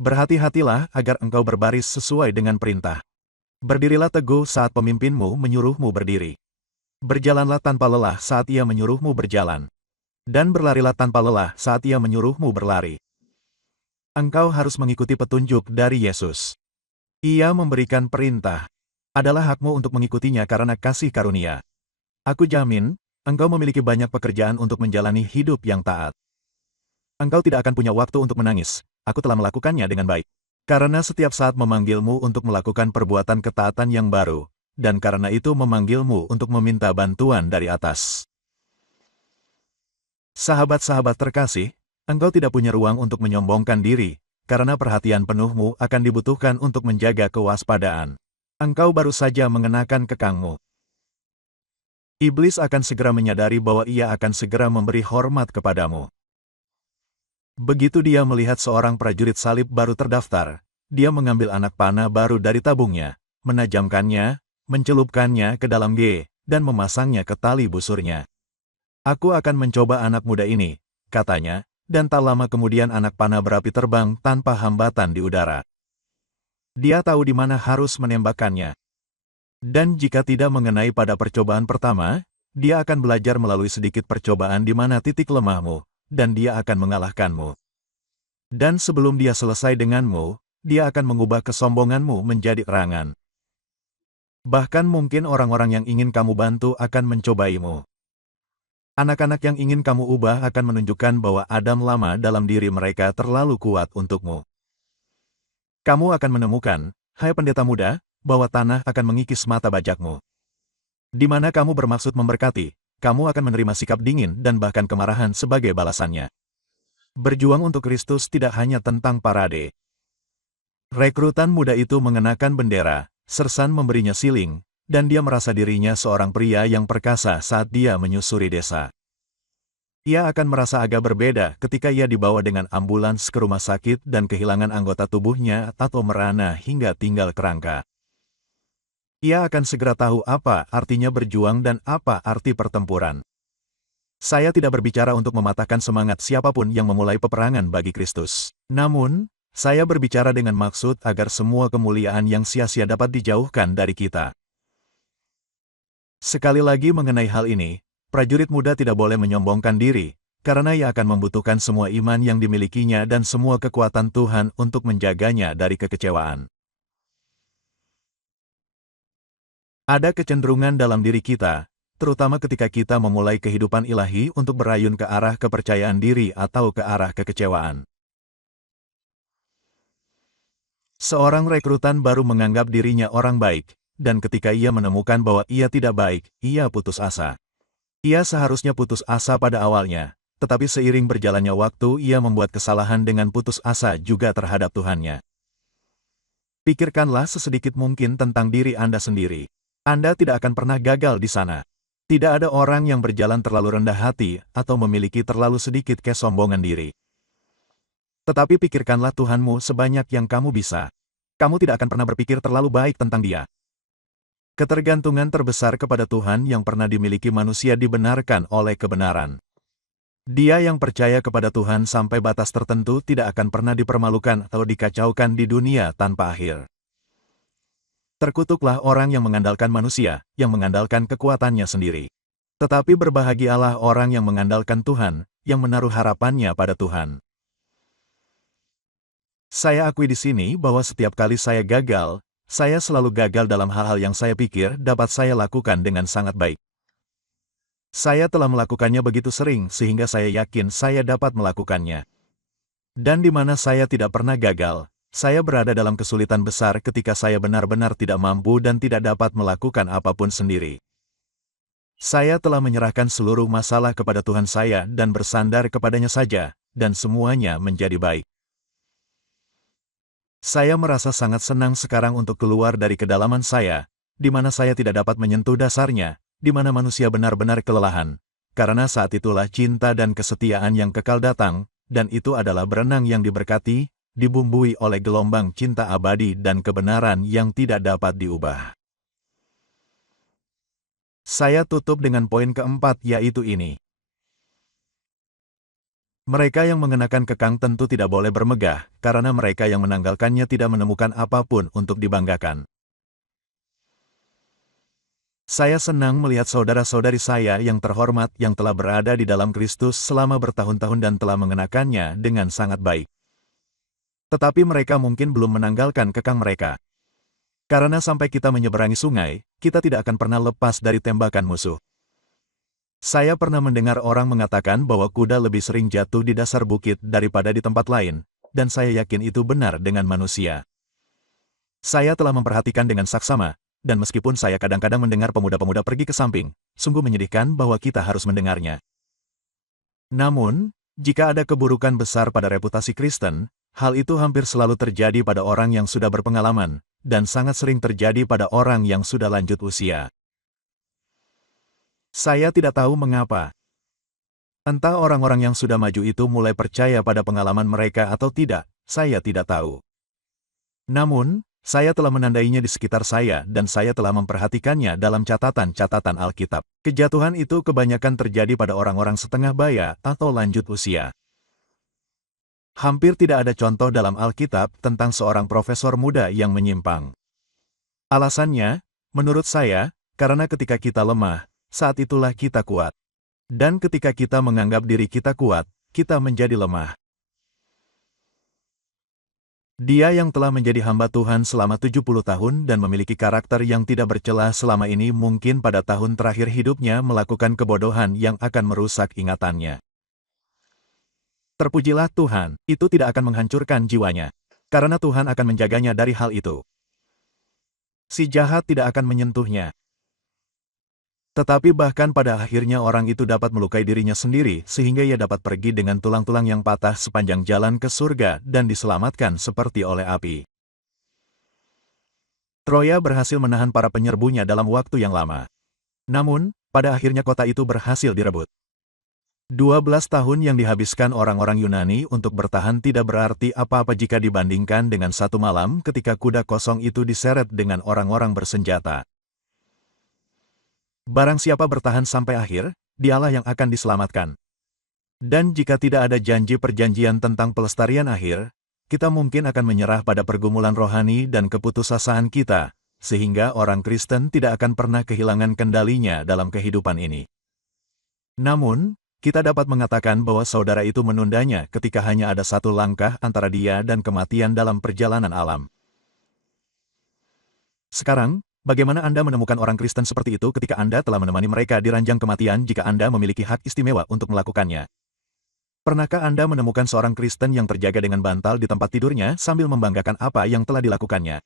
Berhati-hatilah agar engkau berbaris sesuai dengan perintah. Berdirilah teguh saat pemimpinmu menyuruhmu berdiri. Berjalanlah tanpa lelah saat ia menyuruhmu berjalan. Dan berlarilah tanpa lelah saat ia menyuruhmu berlari. Engkau harus mengikuti petunjuk dari Yesus. Ia memberikan perintah. Adalah hakmu untuk mengikutinya karena kasih karunia. Aku jamin, engkau memiliki banyak pekerjaan untuk menjalani hidup yang taat. Engkau tidak akan punya waktu untuk menangis. Aku telah melakukannya dengan baik. Karena setiap saat memanggilmu untuk melakukan perbuatan ketaatan yang baru, dan karena itu memanggilmu untuk meminta bantuan dari atas. Sahabat-sahabat terkasih, engkau tidak punya ruang untuk menyombongkan diri, karena perhatian penuhmu akan dibutuhkan untuk menjaga kewaspadaan. Engkau baru saja mengenakan kekangmu. Iblis akan segera menyadari bahwa ia akan segera memberi hormat kepadamu. Begitu dia melihat seorang prajurit salib baru terdaftar, dia mengambil anak panah baru dari tabungnya, menajamkannya, mencelupkannya ke dalam G, dan memasangnya ke tali busurnya. Aku akan mencoba anak muda ini, katanya, dan tak lama kemudian anak panah berapi terbang tanpa hambatan di udara. Dia tahu di mana harus menembakkannya. Dan jika tidak mengenai pada percobaan pertama, dia akan belajar melalui sedikit percobaan di mana titik lemahmu, dan dia akan mengalahkanmu. Dan sebelum dia selesai denganmu, dia akan mengubah kesombonganmu menjadi erangan. Bahkan mungkin orang-orang yang ingin kamu bantu akan mencobaimu. Anak-anak yang ingin kamu ubah akan menunjukkan bahwa Adam lama dalam diri mereka terlalu kuat untukmu. Kamu akan menemukan, hai pendeta muda, bahwa tanah akan mengikis mata bajakmu. Di mana kamu bermaksud memberkati, kamu akan menerima sikap dingin dan bahkan kemarahan sebagai balasannya. Berjuang untuk Kristus tidak hanya tentang parade. Rekrutan muda itu mengenakan bendera, sersan memberinya siling, dan dia merasa dirinya seorang pria yang perkasa saat dia menyusuri desa. Ia akan merasa agak berbeda ketika ia dibawa dengan ambulans ke rumah sakit dan kehilangan anggota tubuhnya atau merana hingga tinggal kerangka. Ia akan segera tahu apa artinya berjuang dan apa arti pertempuran. Saya tidak berbicara untuk mematahkan semangat siapapun yang memulai peperangan bagi Kristus. Namun, saya berbicara dengan maksud agar semua kemuliaan yang sia-sia dapat dijauhkan dari kita. Sekali lagi mengenai hal ini, prajurit muda tidak boleh menyombongkan diri, karena ia akan membutuhkan semua iman yang dimilikinya dan semua kekuatan Tuhan untuk menjaganya dari kekecewaan. Ada kecenderungan dalam diri kita, terutama ketika kita memulai kehidupan ilahi untuk berayun ke arah kepercayaan diri atau ke arah kekecewaan. Seorang rekrutan baru menganggap dirinya orang baik, dan ketika ia menemukan bahwa ia tidak baik, ia putus asa. Ia seharusnya putus asa pada awalnya, tetapi seiring berjalannya waktu ia membuat kesalahan dengan putus asa juga terhadap Tuhannya. Pikirkanlah sesedikit mungkin tentang diri Anda sendiri. Anda tidak akan pernah gagal di sana. Tidak ada orang yang berjalan terlalu rendah hati atau memiliki terlalu sedikit kesombongan diri. Tetapi pikirkanlah Tuhanmu sebanyak yang kamu bisa. Kamu tidak akan pernah berpikir terlalu baik tentang Dia. Ketergantungan terbesar kepada Tuhan yang pernah dimiliki manusia dibenarkan oleh kebenaran. Dia yang percaya kepada Tuhan sampai batas tertentu tidak akan pernah dipermalukan atau dikacaukan di dunia tanpa akhir. Terkutuklah orang yang mengandalkan manusia, yang mengandalkan kekuatannya sendiri. Tetapi berbahagialah orang yang mengandalkan Tuhan, yang menaruh harapannya pada Tuhan. Saya akui di sini bahwa setiap kali saya gagal, saya selalu gagal dalam hal-hal yang saya pikir dapat saya lakukan dengan sangat baik. Saya telah melakukannya begitu sering sehingga saya yakin saya dapat melakukannya. Dan di mana saya tidak pernah gagal, saya berada dalam kesulitan besar ketika saya benar-benar tidak mampu dan tidak dapat melakukan apapun sendiri. Saya telah menyerahkan seluruh masalah kepada Tuhan saya dan bersandar kepadanya saja, dan semuanya menjadi baik. Saya merasa sangat senang sekarang untuk keluar dari kedalaman saya, di mana saya tidak dapat menyentuh dasarnya, di mana manusia benar-benar kelelahan, karena saat itulah cinta dan kesetiaan yang kekal datang, dan itu adalah berenang yang diberkati, dibumbui oleh gelombang cinta abadi dan kebenaran yang tidak dapat diubah. Saya tutup dengan poin keempat, yaitu ini. Mereka yang mengenakan kekang tentu tidak boleh bermegah, karena mereka yang menanggalkannya tidak menemukan apapun untuk dibanggakan. Saya senang melihat saudara-saudari saya yang terhormat yang telah berada di dalam Kristus selama bertahun-tahun dan telah mengenakannya dengan sangat baik. Tetapi mereka mungkin belum menanggalkan kekang mereka. Karena sampai kita menyeberangi sungai, kita tidak akan pernah lepas dari tembakan musuh. Saya pernah mendengar orang mengatakan bahwa kuda lebih sering jatuh di dasar bukit daripada di tempat lain, dan saya yakin itu benar dengan manusia. Saya telah memperhatikan dengan saksama, dan meskipun saya kadang-kadang mendengar pemuda-pemuda pergi ke samping, sungguh menyedihkan bahwa kita harus mendengarnya. Namun, jika ada keburukan besar pada reputasi Kristen, hal itu hampir selalu terjadi pada orang yang sudah berpengalaman, dan sangat sering terjadi pada orang yang sudah lanjut usia. Saya tidak tahu mengapa. Entah orang-orang yang sudah maju itu mulai percaya pada pengalaman mereka atau tidak, saya tidak tahu. Namun, saya telah menandainya di sekitar saya dan saya telah memperhatikannya dalam catatan-catatan Alkitab. Kejatuhan itu kebanyakan terjadi pada orang-orang setengah baya atau lanjut usia. Hampir tidak ada contoh dalam Alkitab tentang seorang profesor muda yang menyimpang. Alasannya, menurut saya, karena ketika kita lemah, saat itulah kita kuat. Dan ketika kita menganggap diri kita kuat, kita menjadi lemah. Dia yang telah menjadi hamba Tuhan selama 70 tahun dan memiliki karakter yang tidak bercela selama ini mungkin pada tahun terakhir hidupnya melakukan kebodohan yang akan merusak ingatannya. Terpujilah Tuhan, itu tidak akan menghancurkan jiwanya. Karena Tuhan akan menjaganya dari hal itu. Si jahat tidak akan menyentuhnya. Tetapi bahkan pada akhirnya orang itu dapat melukai dirinya sendiri sehingga ia dapat pergi dengan tulang-tulang yang patah sepanjang jalan ke surga dan diselamatkan seperti oleh api. Troya berhasil menahan para penyerbunya dalam waktu yang lama. Namun, pada akhirnya kota itu berhasil direbut. 12 tahun yang dihabiskan orang-orang Yunani untuk bertahan tidak berarti apa-apa jika dibandingkan dengan satu malam ketika kuda kosong itu diseret dengan orang-orang bersenjata. Barang siapa bertahan sampai akhir, dialah yang akan diselamatkan. Dan jika tidak ada janji perjanjian tentang pelestarian akhir, kita mungkin akan menyerah pada pergumulan rohani dan keputusasaan kita, sehingga orang Kristen tidak akan pernah kehilangan kendalinya dalam kehidupan ini. Namun, kita dapat mengatakan bahwa saudara itu menundanya ketika hanya ada satu langkah antara dia dan kematian dalam perjalanan alam. Sekarang, bagaimana Anda menemukan orang Kristen seperti itu ketika Anda telah menemani mereka di ranjang kematian jika Anda memiliki hak istimewa untuk melakukannya? Pernahkah Anda menemukan seorang Kristen yang terjaga dengan bantal di tempat tidurnya sambil membanggakan apa yang telah dilakukannya?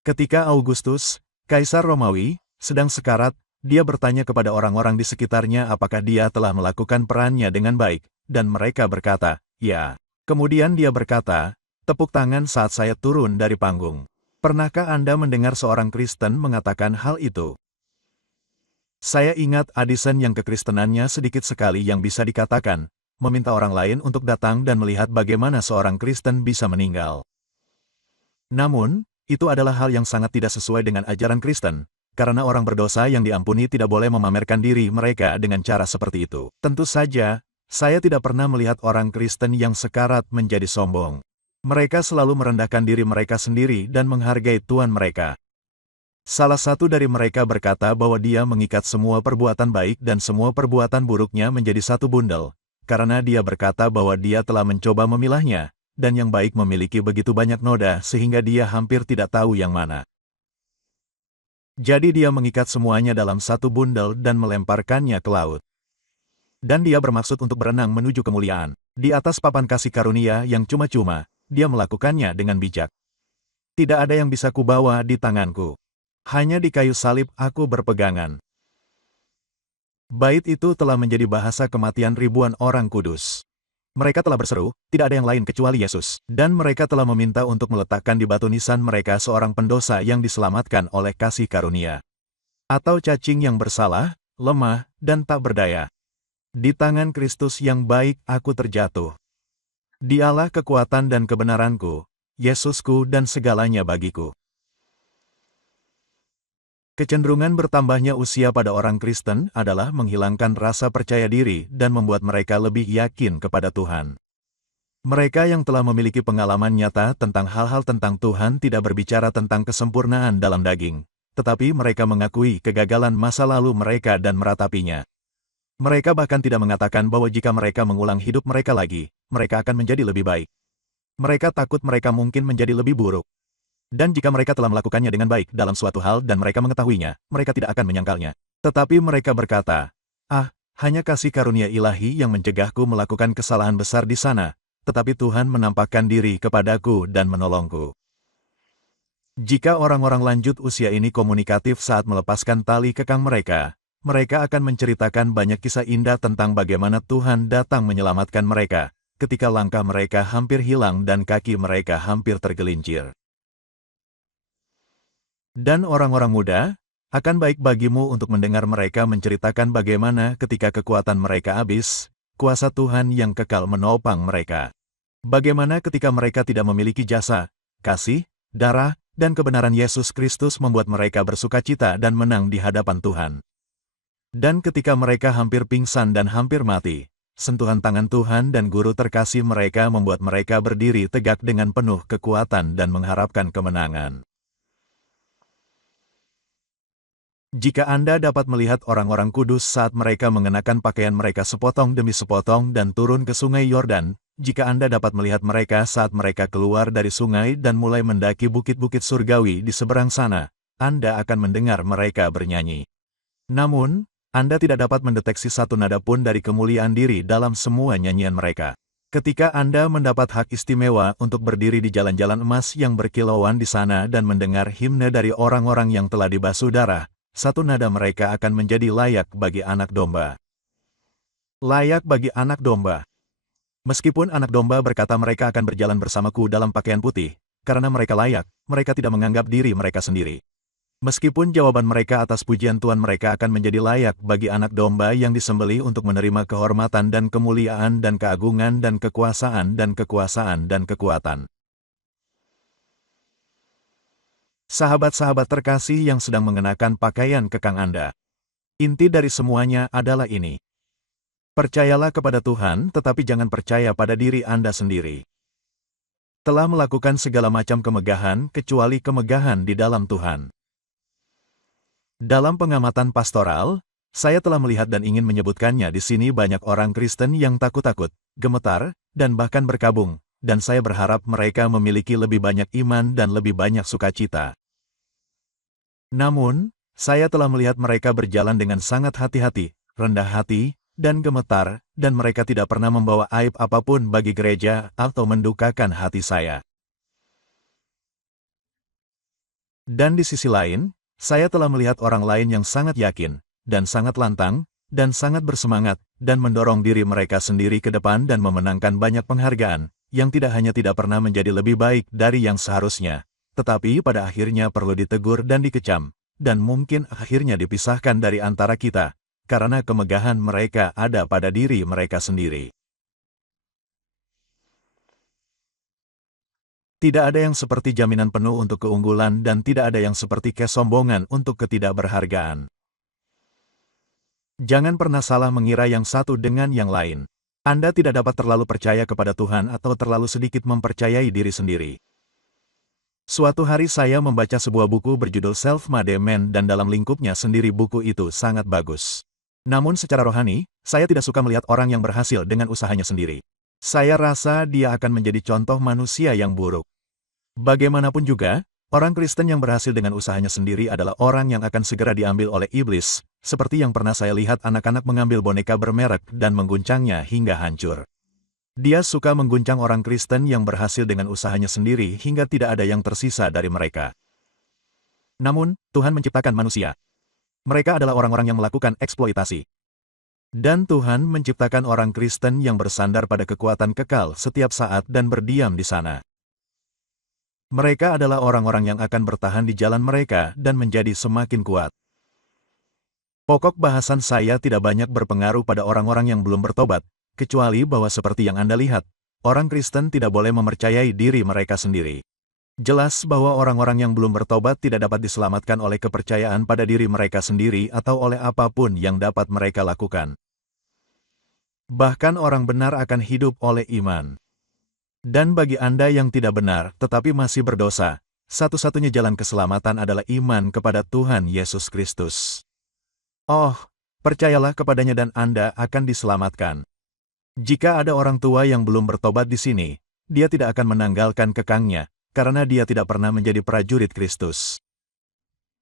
Ketika Augustus, Kaisar Romawi, sedang sekarat, dia bertanya kepada orang-orang di sekitarnya apakah dia telah melakukan perannya dengan baik, dan mereka berkata, "Ya." Kemudian dia berkata, "Tepuk tangan saat saya turun dari panggung." Pernahkah Anda mendengar seorang Kristen mengatakan hal itu? Saya ingat Addison yang kekristenannya sedikit sekali yang bisa dikatakan, meminta orang lain untuk datang dan melihat bagaimana seorang Kristen bisa meninggal. Namun, itu adalah hal yang sangat tidak sesuai dengan ajaran Kristen, karena orang berdosa yang diampuni tidak boleh memamerkan diri mereka dengan cara seperti itu. Tentu saja, saya tidak pernah melihat orang Kristen yang sekarat menjadi sombong. Mereka selalu merendahkan diri mereka sendiri dan menghargai Tuhan mereka. Salah satu dari mereka berkata bahwa dia mengikat semua perbuatan baik dan semua perbuatan buruknya menjadi satu bundel, karena dia berkata bahwa dia telah mencoba memilahnya, dan yang baik memiliki begitu banyak noda sehingga dia hampir tidak tahu yang mana. Jadi dia mengikat semuanya dalam satu bundel dan melemparkannya ke laut. Dan dia bermaksud untuk berenang menuju kemuliaan. Di atas papan kasih karunia yang cuma-cuma, dia melakukannya dengan bijak. Tidak ada yang bisa kubawa di tanganku. Hanya di kayu salib aku berpegangan. Bait itu telah menjadi bahasa kematian ribuan orang kudus. Mereka telah berseru, tidak ada yang lain kecuali Yesus. Dan mereka telah meminta untuk meletakkan di batu nisan mereka seorang pendosa yang diselamatkan oleh kasih karunia. Atau cacing yang bersalah, lemah, dan tak berdaya. Di tangan Kristus yang baik aku terjatuh. Dialah kekuatan dan kebenaranku, Yesusku dan segalanya bagiku. Kecenderungan bertambahnya usia pada orang Kristen adalah menghilangkan rasa percaya diri dan membuat mereka lebih yakin kepada Tuhan. Mereka yang telah memiliki pengalaman nyata tentang hal-hal tentang Tuhan tidak berbicara tentang kesempurnaan dalam daging, tetapi mereka mengakui kegagalan masa lalu mereka dan meratapinya. Mereka bahkan tidak mengatakan bahwa jika mereka mengulang hidup mereka lagi, mereka akan menjadi lebih baik. Mereka takut mereka mungkin menjadi lebih buruk. Dan jika mereka telah melakukannya dengan baik dalam suatu hal dan mereka mengetahuinya, mereka tidak akan menyangkalnya. Tetapi mereka berkata, hanya kasih karunia ilahi yang mencegahku melakukan kesalahan besar di sana, tetapi Tuhan menampakkan diri kepadaku dan menolongku. Jika orang-orang lanjut usia ini komunikatif saat melepaskan tali kekang mereka, mereka akan menceritakan banyak kisah indah tentang bagaimana Tuhan datang menyelamatkan mereka, ketika langkah mereka hampir hilang dan kaki mereka hampir tergelincir. Dan orang-orang muda, akan baik bagimu untuk mendengar mereka menceritakan bagaimana ketika kekuatan mereka habis, kuasa Tuhan yang kekal menopang mereka. Bagaimana ketika mereka tidak memiliki jasa, kasih, darah, dan kebenaran Yesus Kristus membuat mereka bersukacita dan menang di hadapan Tuhan. Dan ketika mereka hampir pingsan dan hampir mati, sentuhan tangan Tuhan dan guru terkasih mereka membuat mereka berdiri tegak dengan penuh kekuatan dan mengharapkan kemenangan. Jika Anda dapat melihat orang-orang kudus saat mereka mengenakan pakaian mereka sepotong demi sepotong dan turun ke sungai Yordan, jika Anda dapat melihat mereka saat mereka keluar dari sungai dan mulai mendaki bukit-bukit surgawi di seberang sana, Anda akan mendengar mereka bernyanyi. Namun, Anda tidak dapat mendeteksi satu nada pun dari kemuliaan diri dalam semua nyanyian mereka. Ketika Anda mendapat hak istimewa untuk berdiri di jalan-jalan emas yang berkilauan di sana dan mendengar himne dari orang-orang yang telah dibasuh darah, satu nada mereka akan menjadi layak bagi anak domba. Layak bagi anak domba. Meskipun anak domba berkata mereka akan berjalan bersamaku dalam pakaian putih, karena mereka layak, mereka tidak menganggap diri mereka sendiri. Meskipun jawaban mereka atas pujian Tuhan mereka akan menjadi layak bagi anak domba yang disembelih untuk menerima kehormatan dan kemuliaan dan keagungan dan kekuasaan dan kekuasaan dan kekuatan. Sahabat-sahabat terkasih yang sedang mengenakan pakaian kekang Anda. Inti dari semuanya adalah ini. Percayalah kepada Tuhan tetapi jangan percaya pada diri Anda sendiri. Telah melakukan segala macam kemegahan kecuali kemegahan di dalam Tuhan. Dalam pengamatan pastoral, saya telah melihat dan ingin menyebutkannya di sini banyak orang Kristen yang takut-takut, gemetar, dan bahkan berkabung, dan saya berharap mereka memiliki lebih banyak iman dan lebih banyak sukacita. Namun, saya telah melihat mereka berjalan dengan sangat hati-hati, rendah hati, dan gemetar, dan mereka tidak pernah membawa aib apapun bagi gereja atau mendukakan hati saya. Dan di sisi lain, saya telah melihat orang lain yang sangat yakin, dan sangat lantang, dan sangat bersemangat, dan mendorong diri mereka sendiri ke depan dan memenangkan banyak penghargaan, yang tidak hanya tidak pernah menjadi lebih baik dari yang seharusnya, tetapi pada akhirnya perlu ditegur dan dikecam, dan mungkin akhirnya dipisahkan dari antara kita, karena kemegahan mereka ada pada diri mereka sendiri. Tidak ada yang seperti jaminan penuh untuk keunggulan dan tidak ada yang seperti kesombongan untuk ketidakberhargaan. Jangan pernah salah mengira yang satu dengan yang lain. Anda tidak dapat terlalu percaya kepada Tuhan atau terlalu sedikit mempercayai diri sendiri. Suatu hari saya membaca sebuah buku berjudul Self-Made Man dan dalam lingkupnya sendiri buku itu sangat bagus. Namun secara rohani, saya tidak suka melihat orang yang berhasil dengan usahanya sendiri. Saya rasa dia akan menjadi contoh manusia yang buruk. Bagaimanapun juga, orang Kristen yang berhasil dengan usahanya sendiri adalah orang yang akan segera diambil oleh iblis, seperti yang pernah saya lihat anak-anak mengambil boneka bermerek dan mengguncangnya hingga hancur. Dia suka mengguncang orang Kristen yang berhasil dengan usahanya sendiri hingga tidak ada yang tersisa dari mereka. Namun, Tuhan menciptakan manusia. Mereka adalah orang-orang yang melakukan eksploitasi. Dan Tuhan menciptakan orang Kristen yang bersandar pada kekuatan kekal setiap saat dan berdiam di sana. Mereka adalah orang-orang yang akan bertahan di jalan mereka dan menjadi semakin kuat. Pokok bahasan saya tidak banyak berpengaruh pada orang-orang yang belum bertobat, kecuali bahwa seperti yang Anda lihat, orang Kristen tidak boleh mempercayai diri mereka sendiri. Jelas bahwa orang-orang yang belum bertobat tidak dapat diselamatkan oleh kepercayaan pada diri mereka sendiri atau oleh apapun yang dapat mereka lakukan. Bahkan orang benar akan hidup oleh iman. Dan bagi Anda yang tidak benar tetapi masih berdosa, satu-satunya jalan keselamatan adalah iman kepada Tuhan Yesus Kristus. Oh, percayalah kepadanya dan Anda akan diselamatkan. Jika ada orang tua yang belum bertobat di sini, dia tidak akan menanggalkan kekangnya, karena dia tidak pernah menjadi prajurit Kristus.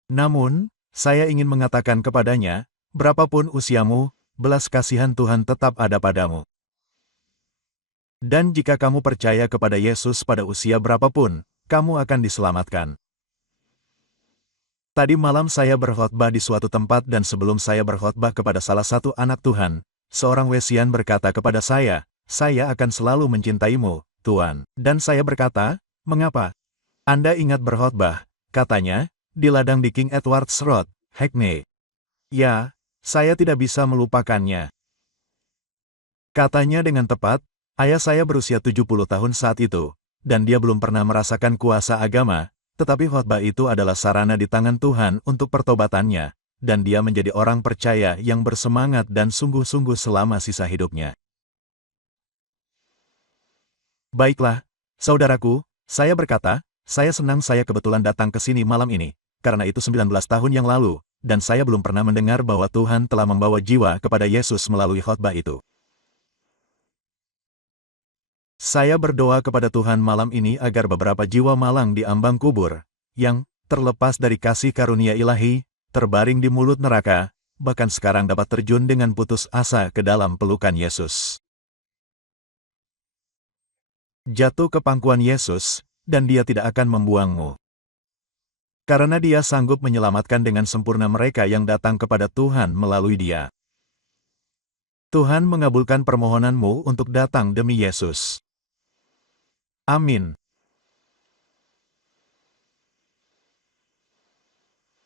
Namun, saya ingin mengatakan kepadanya, berapapun usiamu, belas kasihan Tuhan tetap ada padamu. Dan jika kamu percaya kepada Yesus pada usia berapapun, kamu akan diselamatkan. Tadi malam saya berkhotbah di suatu tempat dan sebelum saya berkhotbah kepada salah satu anak Tuhan, seorang Wesian berkata kepada saya akan selalu mencintaimu, Tuan. Dan saya berkata, mengapa? Anda ingat berkhotbah, katanya, di ladang di King Edward's Road, Hackney. Ya, saya tidak bisa melupakannya. Katanya dengan tepat, ayah saya berusia 70 tahun saat itu, dan dia belum pernah merasakan kuasa agama, tetapi khotbah itu adalah sarana di tangan Tuhan untuk pertobatannya, dan dia menjadi orang percaya yang bersemangat dan sungguh-sungguh selama sisa hidupnya. Baiklah, saudaraku, saya berkata, saya senang saya kebetulan datang ke sini malam ini, karena itu 19 tahun yang lalu, dan saya belum pernah mendengar bahwa Tuhan telah membawa jiwa kepada Yesus melalui khotbah itu. Saya berdoa kepada Tuhan malam ini agar beberapa jiwa malang di ambang kubur, yang terlepas dari kasih karunia ilahi, terbaring di mulut neraka, bahkan sekarang dapat terjun dengan putus asa ke dalam pelukan Yesus. Jatuh ke pangkuan Yesus, dan dia tidak akan membuangmu. Karena dia sanggup menyelamatkan dengan sempurna mereka yang datang kepada Tuhan melalui dia. Tuhan mengabulkan permohonanmu untuk datang demi Yesus. Amin.